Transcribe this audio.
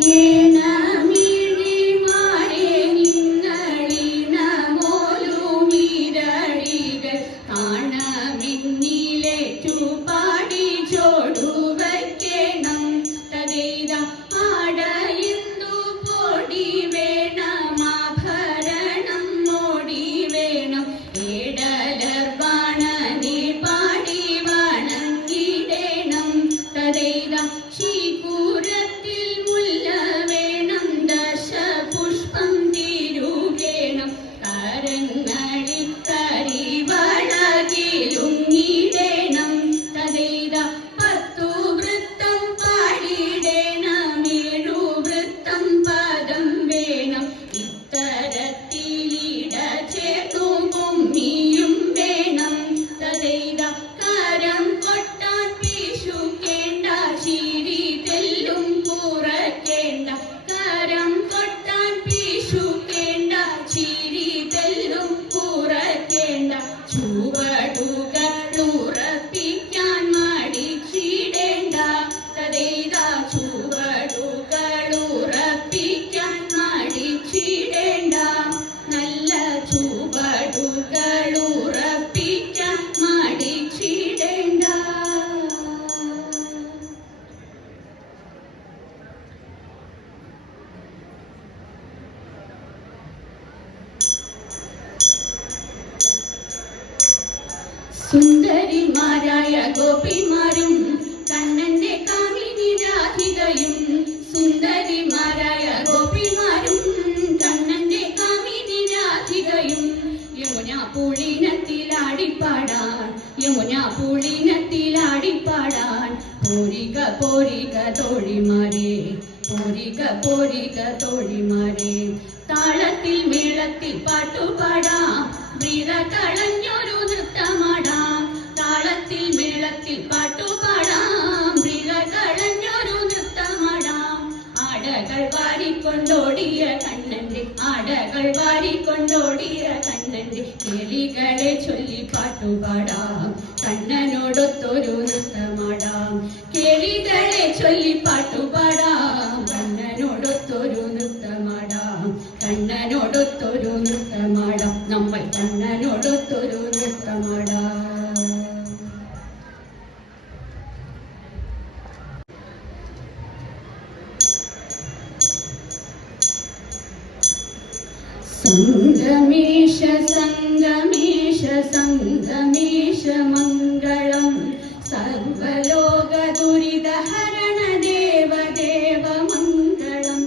你 സുന്ദരിമാരായ ഗോപിമാരും കണ്ണന്റെ കാമിനി രാധികയും സുന്ദരിമാരായ ഗോപിമാരും കണ്ണന്റെ കാമിനി രാധികയും യമുന പൂളിനത്തിലാടിപ്പാടാൻ യമുന പൂളിനത്തിലാടിപ്പാടാൻ പോരിക പോരിക തോഴിമാരെ പോരിക പോരിക തോഴിമാരെ താളത്തിൽ മേളത്തിൽ പാട്ടുപാടാം വീര കളഞ്ഞൊരു വാരിക്കൊണ്ടോടിയ കണ്ണന്റെ ആടകൾ വാരിക്കൊണ്ടോടിയ കണ്ണന്റെ കേളികളെ ചൊല്ലി പാട്ടുപാടാം. കണ്ണനോടൊത്തൊരു നൃത്തമാടാം. കേളികളെ ചൊല്ലി പാട്ടുപാടാം. കണ്ണനോടൊത്തൊരു നൃത്തമാടാം. കണ്ണനോടൊത്തൊരു നൃത്തമാടാം. നമ്മൾ കണ്ണനോടൊത്തൊരു സംഗമേശ സംഗമേശ സംഗമേശ മംഗളം. സർവലോക ദുരിതഹരണ ദേവ ദേവ മംഗളം